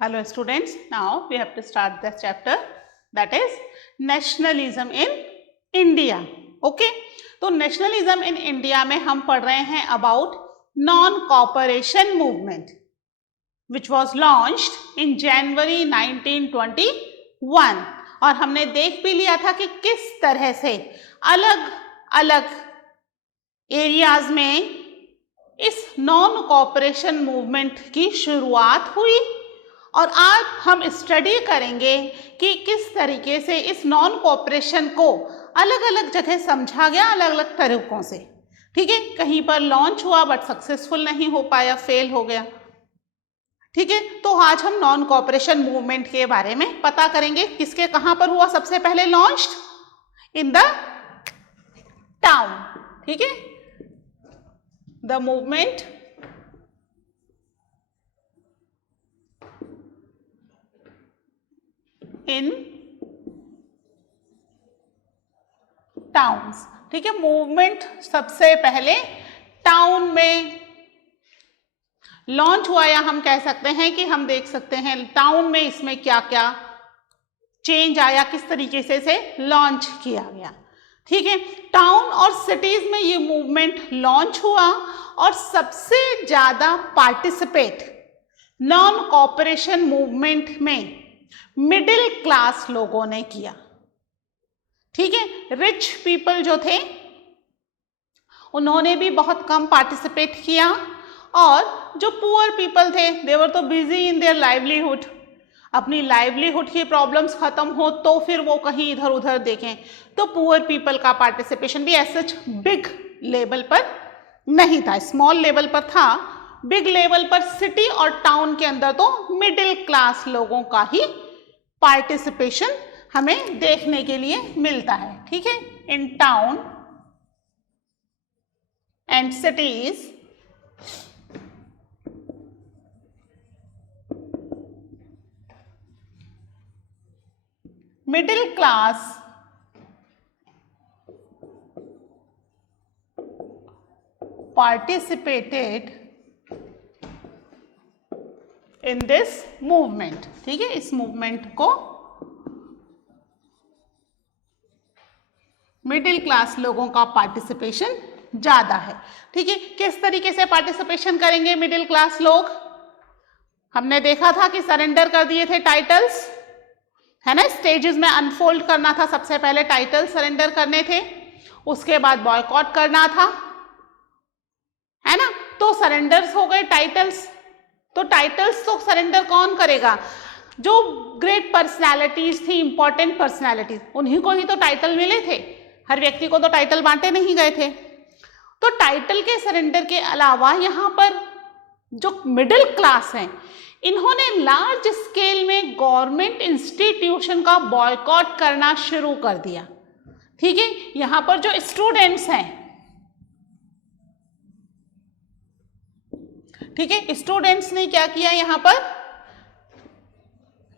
Hello students, now we have to start the chapter that is nationalism in India. Okay, तो nationalism in India में हम पढ़ रहे हैं about non-cooperation movement which was launched in January 1921 और हमने देख भी लिया था कि किस तरह से अलग अलग एरियाज में इस नॉन कॉपरेशन मूवमेंट की शुरुआत हुई और आज हम स्टडी करेंगे कि किस तरीके से इस नॉन कॉपरेशन को अलग अलग जगह समझा गया अलग अलग तरीकों से। ठीक है, कहीं पर लॉन्च हुआ बट सक्सेसफुल नहीं हो पाया, फेल हो गया। ठीक है, तो आज हम नॉन कॉपरेशन मूवमेंट के बारे में पता करेंगे। किसके कहां पर हुआ सबसे पहले लॉन्च्ड इन द टाउन। ठीक है, द मूवमेंट इन टाउन्स। ठीक है, मूवमेंट सबसे पहले टाउन में लॉन्च हुआ या हम कह सकते हैं कि हम देख सकते हैं टाउन में इसमें क्या क्या चेंज आया, किस तरीके से इसे लॉन्च किया गया। ठीक है, टाउन और सिटीज में ये मूवमेंट लॉन्च हुआ और सबसे ज्यादा पार्टिसिपेट नॉन कॉपरेशन मूवमेंट में मिडिल क्लास लोगों ने किया। ठीक है, रिच पीपल जो थे उन्होंने भी बहुत कम पार्टिसिपेट किया और जो पुअर पीपल थे दे वर तो बिजी इन देयर लाइवलीहुड, अपनी लाइवलीहुड की प्रॉब्लम्स खत्म हो तो फिर वो कहीं इधर उधर देखें। तो पुअर पीपल का पार्टिसिपेशन भी ऐसे बिग लेवल पर नहीं था, स्मॉल लेवल पर था। बिग लेवल पर सिटी और टाउन के अंदर तो मिडिल क्लास लोगों का ही पार्टिसिपेशन हमें देखने के लिए मिलता है। ठीक है, in town and cities middle class participated in this movement। ठीक है, इस मूवमेंट को मिडिल क्लास लोगों का पार्टिसिपेशन ज्यादा है। ठीक है, किस तरीके से पार्टिसिपेशन करेंगे मिडिल क्लास लोग? हमने देखा था कि सरेंडर कर दिए थे टाइटल्स, है ना, स्टेजेस में अनफोल्ड करना था। सबसे पहले टाइटल सरेंडर करने थे, उसके बाद बॉयकॉट करना था, है ना। तो सरेंडर्स हो गए टाइटल्स। तो टाइटल्स तो सरेंडर कौन करेगा? जो ग्रेट पर्सनालिटीज थी, इंपॉर्टेंट पर्सनालिटीज, उन्हीं को ही तो टाइटल मिले थे, हर व्यक्ति को तो टाइटल बांटे नहीं गए थे। तो टाइटल के सरेंडर के अलावा यहाँ पर जो मिडिल क्लास हैं इन्होंने लार्ज स्केल में गवर्नमेंट इंस्टीट्यूशन का बॉयकॉट करना शुरू कर दिया। ठीक है, यहां पर जो स्टूडेंट्स हैं, ठीक है, स्टूडेंट्स ने क्या किया? यहां पर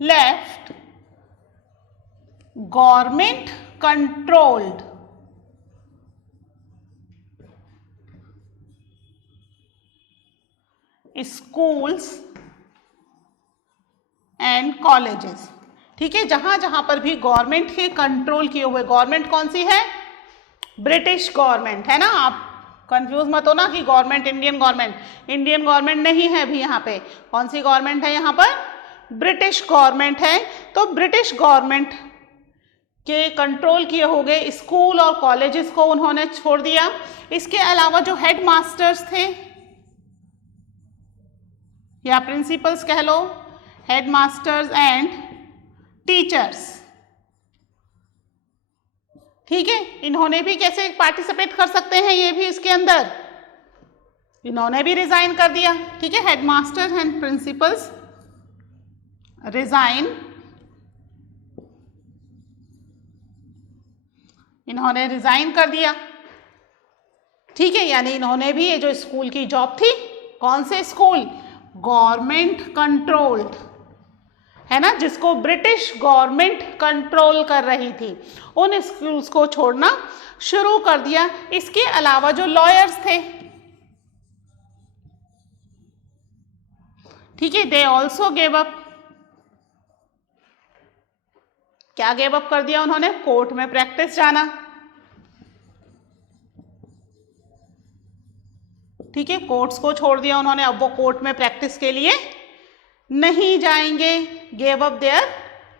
left government controlled schools and colleges. ठीक है, जहां जहां पर भी गवर्नमेंट के कंट्रोल किए हुए, गवर्नमेंट कौन सी है? ब्रिटिश गवर्नमेंट, है ना। आप कंफ्यूज मत हो ना कि गवर्नमेंट इंडियन गवर्नमेंट नहीं है अभी यहाँ पे। कौन सी गवर्नमेंट है यहाँ पर? ब्रिटिश गवर्नमेंट है। तो ब्रिटिश गवर्नमेंट के कंट्रोल किए हुए स्कूल और कॉलेजेस को उन्होंने छोड़ दिया। इसके अलावा जो हेड मास्टर्स थे या प्रिंसिपल्स कह लो, हेडमास्टर्स एंड टीचर्स, ठीक है, इन्होंने भी कैसे पार्टिसिपेट कर सकते हैं? ये भी इसके अंदर इन्होंने भी रिजाइन कर दिया। ठीक है, हेडमास्टर्स एंड प्रिंसिपल्स रिजाइन, इन्होंने रिजाइन कर दिया। ठीक है, यानी इन्होंने भी ये जो स्कूल की जॉब थी, कौन से स्कूल? गवर्नमेंट कंट्रोल्ड, है ना, जिसको ब्रिटिश गवर्नमेंट कंट्रोल कर रही थी, उन स्कूल्स को छोड़ना शुरू कर दिया। इसके अलावा जो लॉयर्स थे, ठीक है, दे ऑल्सो गेव अप क्या गिव अप कर दिया उन्होंने? कोर्ट में प्रैक्टिस जाना। ठीक है, कोर्ट्स को छोड़ दिया उन्होंने, अब वो कोर्ट में प्रैक्टिस के लिए नहीं जाएंगे। Give up their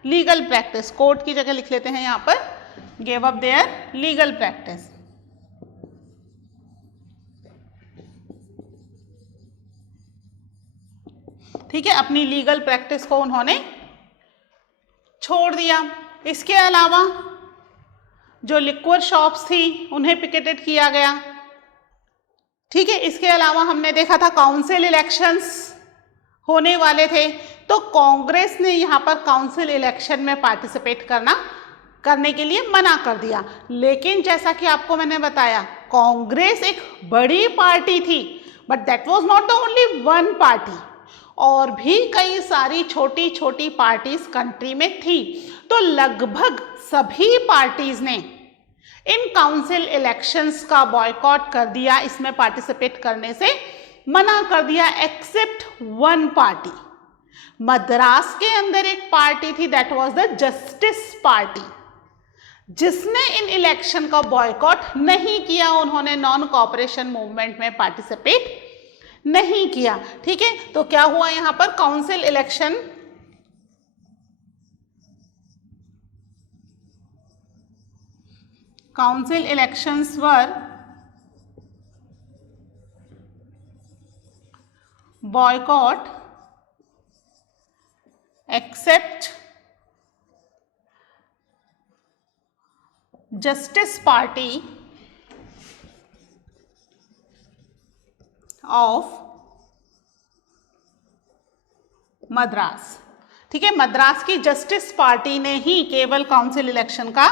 legal practice, court की जगह लिख लेते हैं यहाँ पर, give up their legal practice. ठीक है, अपनी लीगल प्रैक्टिस को उन्होंने छोड़ दिया। इसके अलावा जो लिक्वर शॉप्स थी उन्हें पिकेटेड किया गया। ठीक है, इसके अलावा हमने देखा था काउंसिल इलेक्शंस होने वाले थे, तो कांग्रेस ने यहाँ पर काउंसिल इलेक्शन में पार्टिसिपेट करने के लिए मना कर दिया। लेकिन जैसा कि आपको मैंने बताया, कांग्रेस एक बड़ी पार्टी थी, but that was not the only one party, और भी कई सारी छोटी छोटी पार्टीज कंट्री में थी। तो लगभग सभी पार्टीज ने इन काउंसिल इलेक्शंस का बॉयकॉट कर दिया, इसमें पार्टिसिपेट करने से मना कर दिया, एक्सेप्ट वन पार्टी। मद्रास के अंदर एक पार्टी थी, that was the justice party, जिसने इन इलेक्शन का बॉयकॉट नहीं किया, उन्होंने नॉन कॉपरेशन मूवमेंट में पार्टिसिपेट नहीं किया। ठीक है, तो क्या हुआ यहां पर? Council elections were boycott except Justice Party of Madras. ठीक है, मद्रास की जस्टिस पार्टी ने ही केवल काउंसिल इलेक्शन का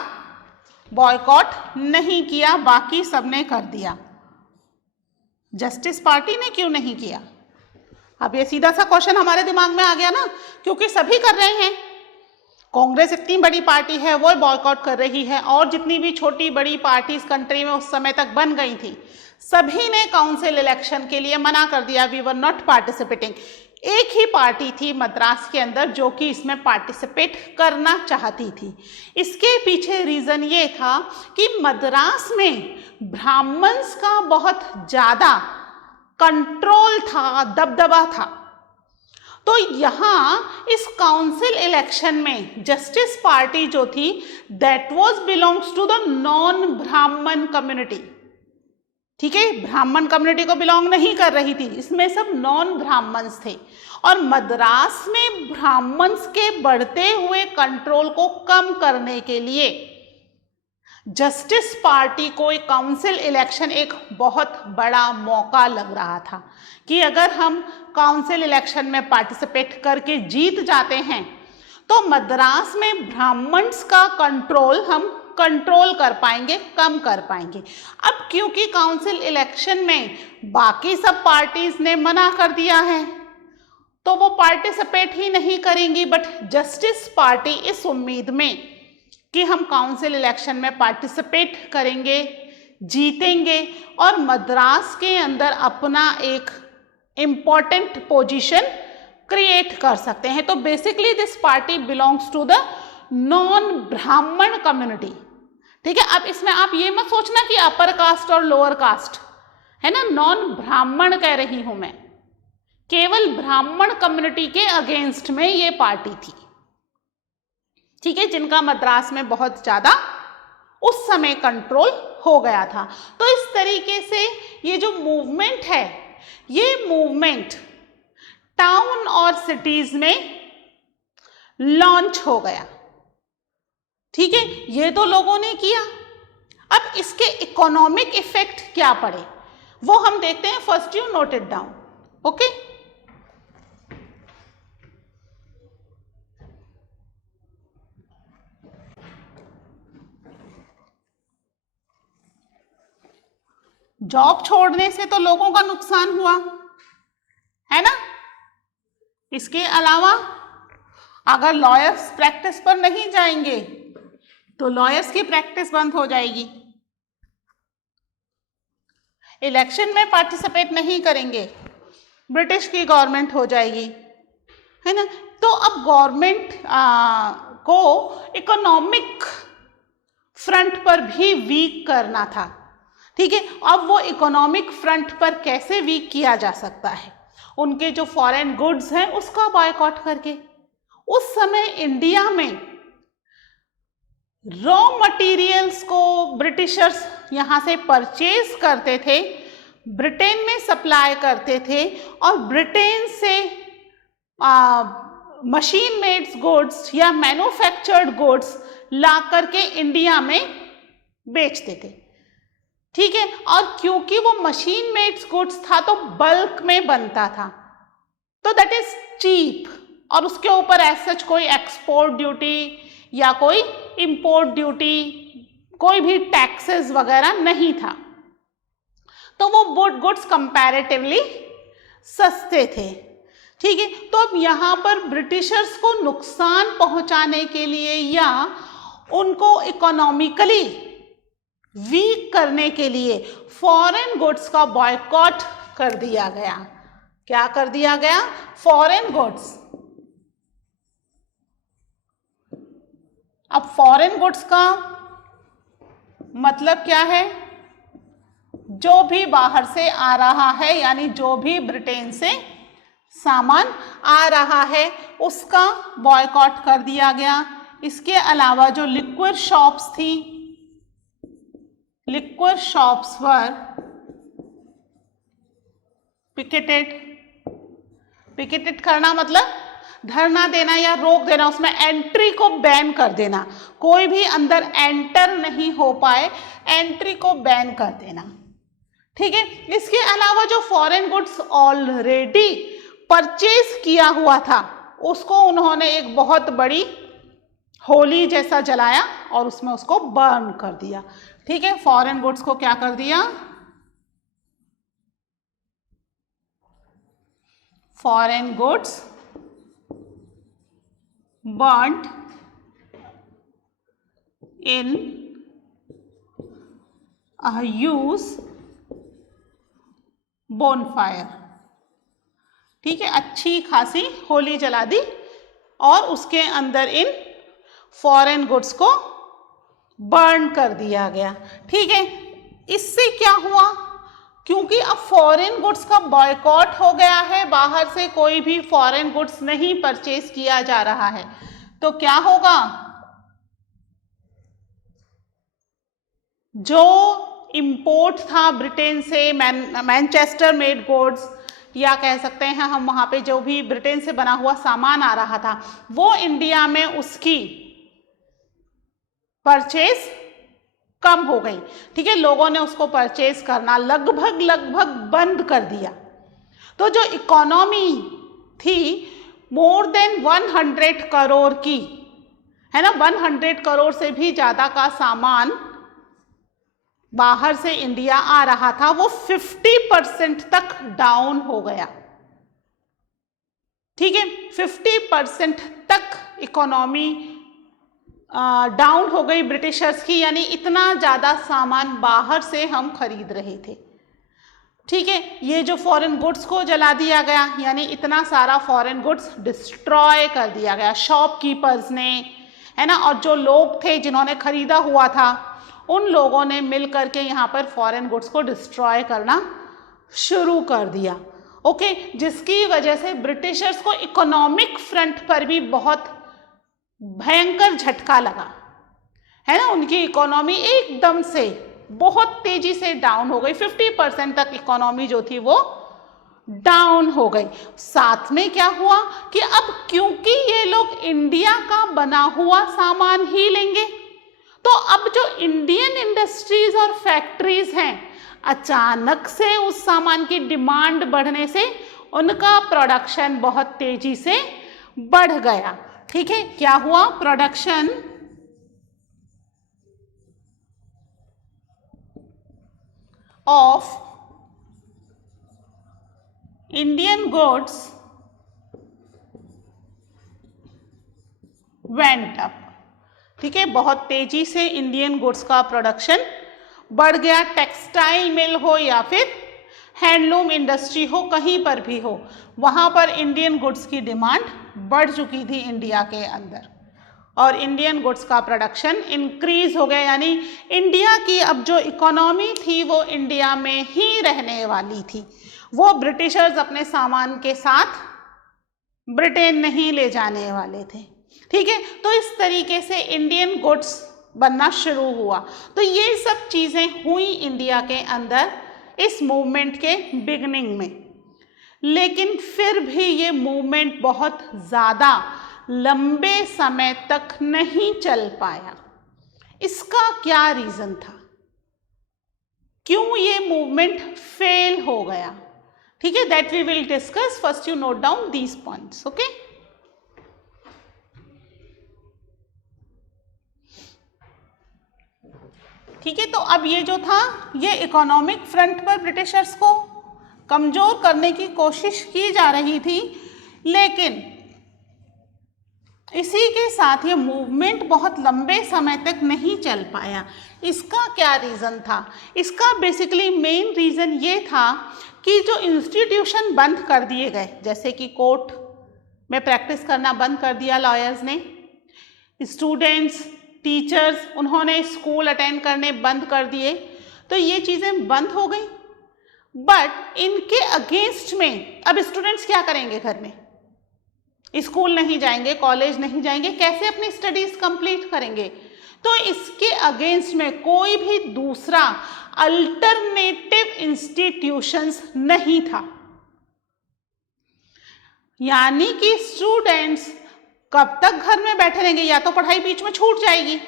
बॉयकॉट नहीं किया, बाकी सबने कर दिया। जस्टिस पार्टी ने क्यों नहीं किया? अब ये सीधा सा क्वेश्चन हमारे दिमाग में आ गया ना, क्योंकि सभी कर रहे हैं। कांग्रेस इतनी बड़ी पार्टी है, वो बॉयकॉट कर रही है, और जितनी भी छोटी बड़ी पार्टीज कंट्री में उस समय तक बन गई थी, सभी ने काउंसिल इलेक्शन के लिए मना कर दिया, वी वर नॉट पार्टिसिपेटिंग। एक ही पार्टी थी मद्रास के अंदर जो कि इसमें पार्टिसिपेट करना चाहती थी। इसके पीछे रीजन ये था कि मद्रास में ब्राह्मण्स का बहुत ज्यादा कंट्रोल था, दबदबा था। तो यहां इस काउंसिल इलेक्शन में जस्टिस पार्टी जो थी, that was belongs to the non Brahmin community. ठीक है, ब्राह्मण कम्युनिटी को बिलोंग नहीं कर रही थी, इसमें सब नॉन ब्राह्मण्स थे। और मद्रास में ब्राह्मण्स के बढ़ते हुए कंट्रोल को कम करने के लिए जस्टिस पार्टी को एक काउंसिल इलेक्शन एक बहुत बड़ा मौका लग रहा था कि अगर हम काउंसिल इलेक्शन में पार्टिसिपेट करके जीत जाते हैं तो मद्रास में ब्राह्मण्स का कंट्रोल हम कंट्रोल कर पाएंगे, कम कर पाएंगे। अब क्योंकि काउंसिल इलेक्शन में बाकी सब पार्टीज ने मना कर दिया है, तो वो पार्टिसिपेट ही नहीं करेंगी, बट जस्टिस पार्टी इस उम्मीद में कि हम काउंसिल इलेक्शन में पार्टिसिपेट करेंगे, जीतेंगे और मद्रास के अंदर अपना एक इम्पॉर्टेंट पोजीशन क्रिएट कर सकते हैं। तो basically this party belongs to the non Brahmin community. ठीक है, अब इसमें आप ये मत सोचना कि अपर कास्ट और लोअर कास्ट है ना, नॉन ब्राह्मण कह रही हूं मैं, केवल ब्राह्मण कम्युनिटी के अगेंस्ट में ये पार्टी थी। ठीक है, जिनका मद्रास में बहुत ज्यादा उस समय कंट्रोल हो गया था। तो इस तरीके से ये जो मूवमेंट है, ये मूवमेंट टाउन और सिटीज में लॉन्च हो गया। ठीक है, ये तो लोगों ने किया। अब इसके इकोनॉमिक इफेक्ट क्या पड़े वो हम देखते हैं। First you note it down, okay. Job छोड़ने से तो लोगों का नुकसान हुआ है ना। इसके अलावा अगर लॉयर्स प्रैक्टिस पर नहीं जाएंगे तो लॉयर्स की प्रैक्टिस बंद हो जाएगी। इलेक्शन में पार्टिसिपेट नहीं करेंगे, ब्रिटिश की गवर्नमेंट हो जाएगी, है ना। तो अब गवर्नमेंट को इकोनॉमिक फ्रंट पर भी वीक करना था, ठीक है। अब वो इकोनॉमिक फ्रंट पर कैसे वीक किया जा सकता है? उनके जो फॉरेन गुड्स हैं उसका बॉयकॉट करके। उस समय इंडिया में रॉ मटेरियल्स को ब्रिटिशर्स यहाँ से परचेज करते थे, ब्रिटेन में सप्लाई करते थे, और ब्रिटेन से मशीन मेड्स गुड्स या मैन्युफैक्चर्ड गुड्स ला करके इंडिया में बेचते थे, ठीक है। और क्योंकि वो मशीन मेड्स गुड्स था तो बल्क में बनता था, तो दैट इज चीप, और उसके ऊपर एज सच कोई एक्सपोर्ट ड्यूटी या कोई इंपोर्ट ड्यूटी, कोई भी टैक्सेस वगैरह नहीं था, तो वो गुड्स कंपैरेटिवली सस्ते थे, ठीक है। तो अब यहाँ पर ब्रिटिशर्स को नुकसान पहुंचाने के लिए या उनको इकोनॉमिकली वीक करने के लिए फॉरेन गुड्स का बॉयकॉट कर दिया गया। क्या कर दिया गया? Foreign goods. अब फॉरेन गुड्स का मतलब क्या है? जो भी बाहर से आ रहा है, यानी जो भी ब्रिटेन से सामान आ रहा है उसका बॉयकॉट कर दिया गया। इसके अलावा जो लिक्विड शॉप्स थी, लिक्विड शॉप्स वर पिकेटेड। पिकेटेड करना मतलब धरना देना या रोक देना, उसमें एंट्री को बैन कर देना, कोई भी अंदर एंटर नहीं हो पाए, एंट्री को बैन कर देना, ठीक है। इसके अलावा जो फॉरेन गुड्स ऑलरेडी परचेज किया हुआ था उसको उन्होंने एक बहुत बड़ी होली जैसा जलाया और उसमें उसको बर्न कर दिया, ठीक है। फॉरेन गुड्स को क्या कर दिया? Foreign goods burnt in a use bonfire, ठीक है। अच्छी खासी होली जला दी और उसके अंदर इन फॉरेन गुड्स को बर्न कर दिया गया, ठीक है। इससे क्या हुआ? क्योंकि अब फॉरेन गुड्स का बॉयकॉट हो गया है, बाहर से कोई भी फॉरेन गुड्स नहीं परचेज किया जा रहा है, तो क्या होगा? जो इंपोर्ट था ब्रिटेन से, मैनचेस्टर मेड गुड्स, या कह सकते हैं हम वहां पे जो भी ब्रिटेन से बना हुआ सामान आ रहा था, वो इंडिया में उसकी परचेज कम हो गई, ठीक है। लोगों ने उसको परचेज करना लगभग बंद कर दिया। तो जो इकोनॉमी थी मोर देन 100 करोड़ की, है ना, 100 करोड़ से भी ज्यादा का सामान बाहर से इंडिया आ रहा था, वो 50% तक डाउन हो गया, ठीक है। 50% तक इकोनॉमी डाउन हो गई ब्रिटिशर्स की, यानी इतना ज़्यादा सामान बाहर से हम खरीद रहे थे, ठीक है। ये जो फॉरेन गुड्स को जला दिया गया, यानी इतना सारा फॉरेन गुड्स डिस्ट्रॉय कर दिया गया शॉपकीपर्स ने, है ना, और जो लोग थे जिन्होंने खरीदा हुआ था उन लोगों ने मिल करके यहाँ पर फॉरेन गुड्स को डिस्ट्रॉय करना शुरू कर दिया, ओके। जिसकी वजह से ब्रिटिशर्स को इकोनॉमिक फ्रंट पर भी बहुत भयंकर झटका लगा, है ना। उनकी इकोनॉमी एकदम से बहुत तेजी से डाउन हो गई, 50% तक इकोनॉमी जो थी वो डाउन हो गई। साथ में क्या हुआ कि अब क्योंकि ये लोग इंडिया का बना हुआ सामान ही लेंगे, तो अब जो इंडियन इंडस्ट्रीज और फैक्ट्रीज हैं, अचानक से उस सामान की डिमांड बढ़ने से उनका प्रोडक्शन बहुत तेजी से बढ़ गया, ठीक है। क्या हुआ? Production of Indian goods went up, ठीक है। बहुत तेजी से इंडियन गुड्स का प्रोडक्शन बढ़ गया, टेक्सटाइल मिल हो या फिर हैंडलूम इंडस्ट्री हो, कहीं पर भी हो, वहाँ पर इंडियन गुड्स की डिमांड बढ़ चुकी थी इंडिया के अंदर और इंडियन गुड्स का प्रोडक्शन इंक्रीज हो गया। यानी इंडिया की अब जो इकोनॉमी थी वो इंडिया में ही रहने वाली थी। वो ब्रिटिशर्स अपने सामान के साथ ब्रिटेन नहीं ले जाने वाले थे। ठीक है, तो इस तरीके से इंडियन गुड्स बनना शुरू हुआ। तो ये सब चीज़ें हुई इंडिया के अंदर इस मूवमेंट के बिगनिंग में, लेकिन फिर भी ये मूवमेंट बहुत ज़्यादा लंबे समय तक नहीं चल पाया। इसका क्या रीज़न था, क्यों ये मूवमेंट फेल हो गया? ठीक है, that we will discuss. First you note down these points. Okay, ठीक है, तो अब ये जो था ये इकोनॉमिक फ्रंट पर ब्रिटिशर्स को कमज़ोर करने की कोशिश की जा रही थी, लेकिन इसी के साथ ये मूवमेंट बहुत लंबे समय तक नहीं चल पाया। इसका क्या रीज़न था? इसका बेसिकली मेन रीज़न ये था कि जो इंस्टीट्यूशन बंद कर दिए गए, जैसे कि कोर्ट में प्रैक्टिस करना बंद कर दिया लॉयर्स ने, स्टूडेंट्स, टीचर्स, उन्होंने स्कूल अटेंड करने बंद कर दिए, तो ये चीज़ें बंद हो गई। बट इनके अगेंस्ट में अब स्टूडेंट्स क्या करेंगे? घर में स्कूल नहीं जाएंगे, कॉलेज नहीं जाएंगे, कैसे अपनी स्टडीज कंप्लीट करेंगे? तो इसके अगेंस्ट में कोई भी दूसरा अल्टरनेटिव इंस्टीट्यूशंस नहीं था। यानी कि स्टूडेंट्स कब तक घर में बैठे रहेंगे? या तो पढ़ाई बीच में छूट जाएगी,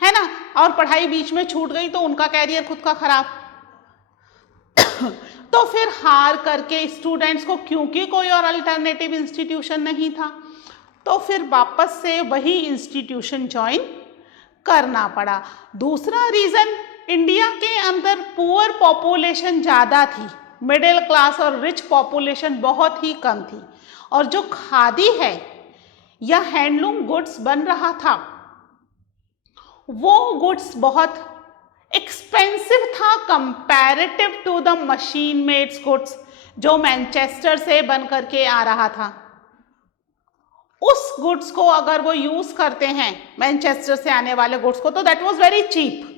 है ना, और पढ़ाई बीच में छूट गई तो उनका कैरियर खुद का खराब। तो फिर हार करके स्टूडेंट्स को, क्योंकि कोई और अल्टरनेटिव इंस्टीट्यूशन नहीं था, तो फिर वापस से वही इंस्टीट्यूशन ज्वाइन करना पड़ा। दूसरा रीज़न, इंडिया के अंदर पुअर पॉपुलेशन ज़्यादा थी, मिडिल क्लास और रिच पॉपुलेशन बहुत ही कम थी, और जो खादी है या हैंडलूम गुड्स बन रहा था वो गुड्स बहुत एक्सपेंसिव था comparative to the machine mades goods जो मैनचेस्टर से बन करके आ रहा था। उस गुड्स को अगर वो यूज करते हैं, मैनचेस्टर से आने वाले गुड्स को, तो that was very cheap.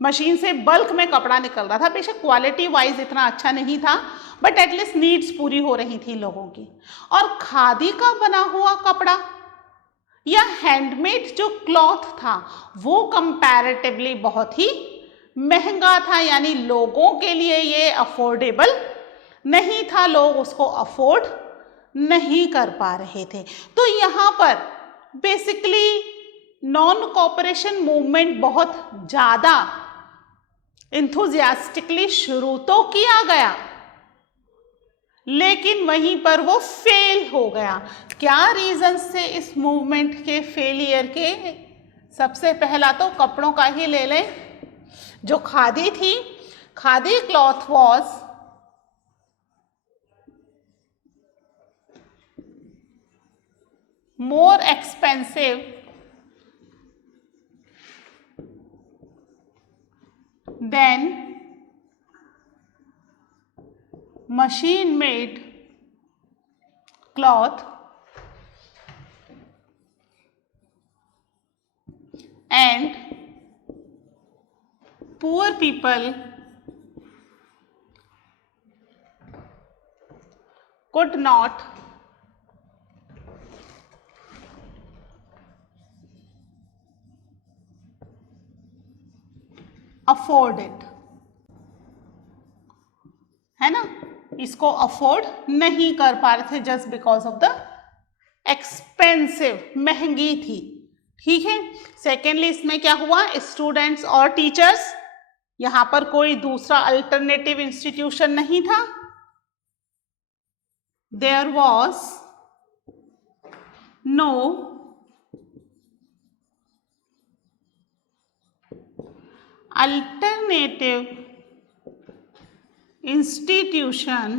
Machine से बल्क में कपड़ा निकल रहा था, बेशक क्वालिटी वाइज इतना अच्छा नहीं था, बट एटलीस्ट नीड्स पूरी हो रही थी लोगों की। और खादी का बना हुआ कपड़ा या हैंडमेड जो क्लॉथ था वो कंपैरेटिवली बहुत ही महंगा था, यानी लोगों के लिए ये अफोर्डेबल नहीं था, लोग उसको अफोर्ड नहीं कर पा रहे थे। तो यहाँ पर बेसिकली नॉन कॉपरेशन मूवमेंट बहुत ज़्यादा इंथुजियास्टिकली शुरू तो किया गया, लेकिन वहीं पर वो फेल हो गया। क्या रीजन से इस मूवमेंट के फेलियर के? सबसे पहला तो कपड़ों का ही ले लें। जो खादी थी, khadi cloth was more expensive than machine made cloth and poor people could not afford it, है ना, इसको अफोर्ड नहीं कर पा रहे थे just because of the expensive, महंगी थी। ठीक है, सेकेंडली इसमें क्या हुआ, स्टूडेंट्स और टीचर्स, यहां पर कोई दूसरा अल्टरनेटिव इंस्टीट्यूशन नहीं था। There was no alternative institution,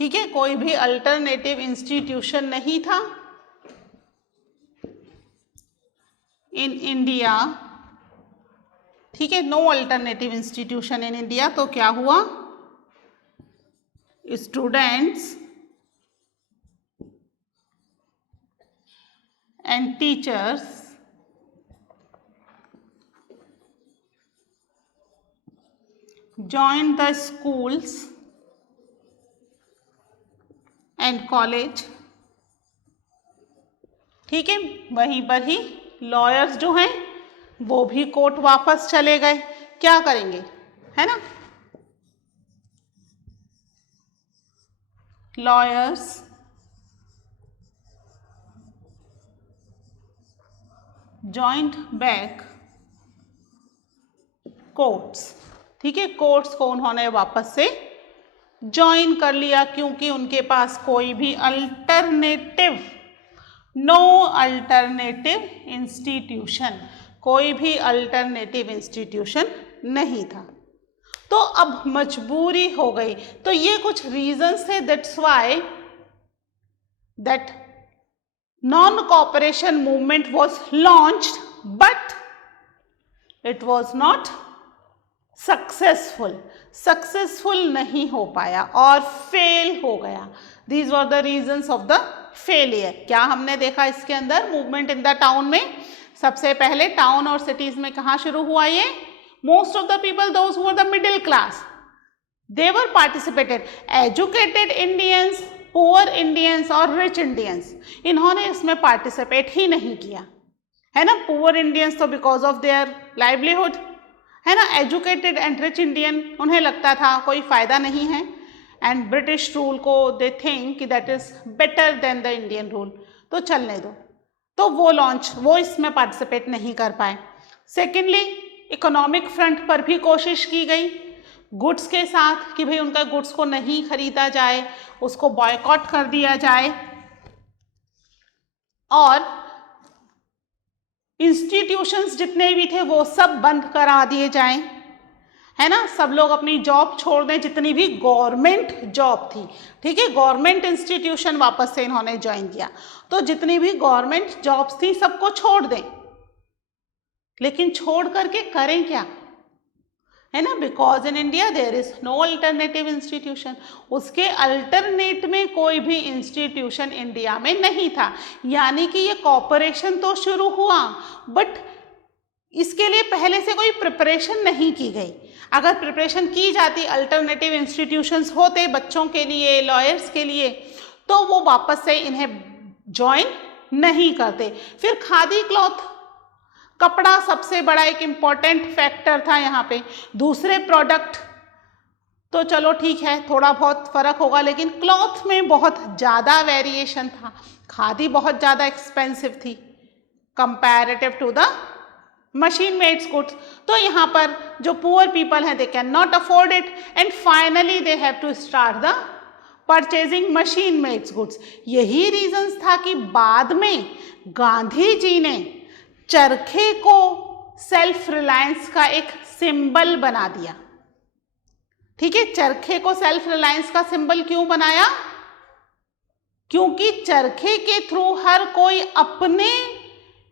ठीक है, कोई भी अल्टरनेटिव इंस्टीट्यूशन नहीं था इन इंडिया। ठीक है, no alternative institution in India. तो क्या हुआ, students and teachers joined the schools and college। ठीक है, वहीं पर ही लॉयर्स जो हैं वो भी कोर्ट वापस चले गए। क्या करेंगे, है ना, लॉयर्स जॉइंट बैक कोर्ट्स। ठीक है, कोर्ट्स को उन्होंने वापस से ज्वाइन कर लिया, क्योंकि उनके पास कोई भी अल्टरनेटिव, नो अल्टरनेटिव इंस्टीट्यूशन, कोई भी अल्टरनेटिव इंस्टीट्यूशन नहीं था। तो अब मजबूरी हो गई। तो ये कुछ रीजंस थे, that's why that non cooperation movement was launched, but it was not successful नहीं हो पाया और फेल हो गया। These were the reasons of the failure. क्या हमने देखा इसके अंदर, मूवमेंट इन द टाउन में सबसे पहले टाउन और सिटीज में कहाँ शुरू हुआ ये, most of the people those who were the middle class they were participated, educated Indians, poor Indians और रिच इंडियंस, इन्होंने इसमें पार्टिसिपेट ही नहीं किया, है ना। पुअर इंडियंस तो बिकॉज ऑफ देयर लाइवलीहुड, है ना, एजुकेटेड एंड रिच इंडियन उन्हें लगता था कोई फायदा नहीं है, एंड ब्रिटिश रूल को दे थिंक कि that is better than the Indian rule, तो चलने दो। तो वो इसमें पार्टिसिपेट नहीं कर पाए। सेकेंडली, इकोनॉमिक फ्रंट पर भी कोशिश की गई गुड्स के साथ कि भाई उनका गुड्स को नहीं खरीदा जाए, उसको बॉयकॉट कर दिया जाए, और इंस्टीट्यूशंस जितने भी थे वो सब बंद करा दिए जाएं, है ना, सब लोग अपनी जॉब छोड़ दें, जितनी भी गवर्नमेंट जॉब थी। ठीक है, गवर्नमेंट इंस्टीट्यूशन वापस से इन्होंने ज्वाइन किया, तो जितनी भी गवर्नमेंट जॉब्स थी सबको छोड़ दें। लेकिन छोड़ करके करें क्या, है ना, because in India there is no alternative institution. उसके अल्टरनेट में कोई भी इंस्टीट्यूशन इंडिया में नहीं था, यानी कि ये कॉपरेशन तो शुरू हुआ, बट इसके लिए पहले से कोई प्रिपरेशन नहीं की गई। अगर प्रिपरेशन की जाती, अल्टरनेटिव इंस्टीट्यूशंस होते बच्चों के लिए, लॉयर्स के लिए, तो वो वापस से इन्हें ज्वाइन नहीं करते। फिर खादी क्लॉथ, कपड़ा सबसे बड़ा एक इम्पॉर्टेंट फैक्टर था यहाँ पे। दूसरे प्रोडक्ट तो चलो ठीक है, थोड़ा बहुत फर्क होगा, लेकिन क्लॉथ में बहुत ज़्यादा वेरिएशन था। खादी बहुत ज़्यादा एक्सपेंसिव थी comparative to the machine mades goods. तो यहाँ पर जो पुअर पीपल हैं, they can not afford it, and finally they have to start the purchasing machine mades goods. यही रीजंस था कि बाद में गांधी जी ने चरखे को सेल्फ रिलायंस का एक सिंबल बना दिया। ठीक है, चरखे को सेल्फ रिलायंस का सिंबल क्यों बनाया, क्योंकि चरखे के थ्रू हर कोई अपने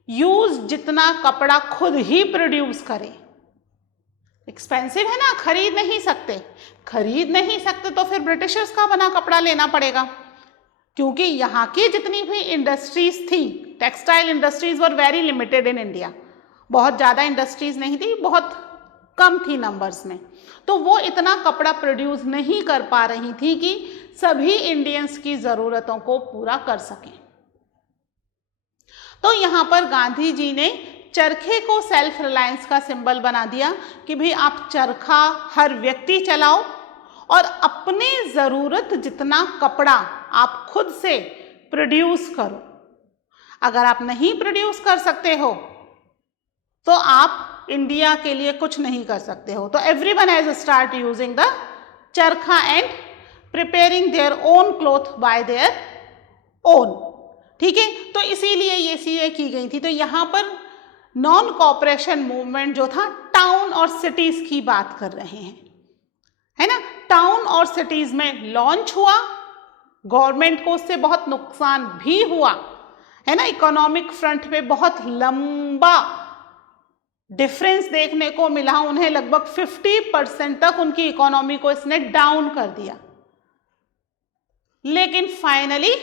यूज जितना कपड़ा खुद ही प्रोड्यूस करे। एक्सपेंसिव है ना, खरीद नहीं सकते तो फिर ब्रिटिशर्स का बना कपड़ा लेना पड़ेगा, क्योंकि यहाँ की जितनी भी इंडस्ट्रीज थी, textile industries were very limited in India. बहुत ज़्यादा इंडस्ट्रीज नहीं थी, बहुत कम थी नंबर्स में, तो वो इतना कपड़ा प्रोड्यूस नहीं कर पा रही थी कि सभी इंडियंस की ज़रूरतों को पूरा कर सकें। तो यहाँ पर गांधी जी ने चरखे को सेल्फ रिलायंस का सिंबल बना दिया कि भाई आप चरखा हर व्यक्ति चलाओ और अपने ज़रूरत जितना कपड़ा आप खुद से प्रोड्यूस करो। अगर आप नहीं प्रोड्यूस कर सकते हो तो आप इंडिया के लिए कुछ नहीं कर सकते हो। तो everyone has start using the charkha and preparing their own cloth by their own. ठीक है, तो इसीलिए ये चीज़ें की गई थी। तो यहाँ पर नॉन कॉपरेशन मूवमेंट जो था टाउन और सिटीज की बात कर रहे हैं, है ना। टाउन और सिटीज में लॉन्च हुआ, गवर्नमेंट को उससे बहुत नुकसान भी हुआ, है ना। इकोनॉमिक फ्रंट पे बहुत लंबा डिफरेंस देखने को मिला, उन्हें लगभग 50% तक उनकी इकोनॉमी को इसने डाउन कर दिया, लेकिन फाइनली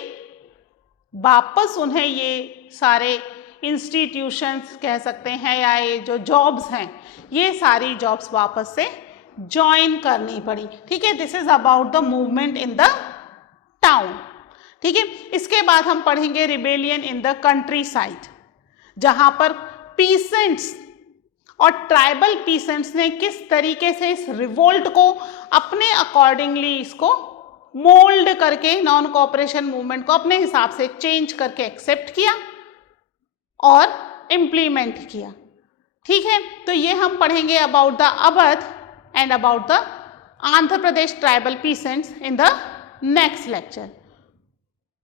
वापस उन्हें ये सारे इंस्टीट्यूशंस कह सकते हैं या ये जो जॉब्स हैं, ये सारी जॉब्स वापस से ज्वाइन करनी पड़ी। ठीक है, this is about the movement in the town. ठीक है, इसके बाद हम पढ़ेंगे rebellion in the country side, जहां पर पीसेंट्स और ट्राइबल पीसेंट्स ने किस तरीके से इस रिवोल्ट को अपने अकॉर्डिंगली इसको मोल्ड करके नॉन कोऑपरेशन मूवमेंट को अपने हिसाब से चेंज करके एक्सेप्ट किया और इम्प्लीमेंट किया। ठीक है, तो ये हम पढ़ेंगे about the Awadh and about the Andhra Pradesh tribal peasants in the next lecture.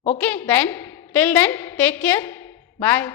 Okay, then till then take care. Bye.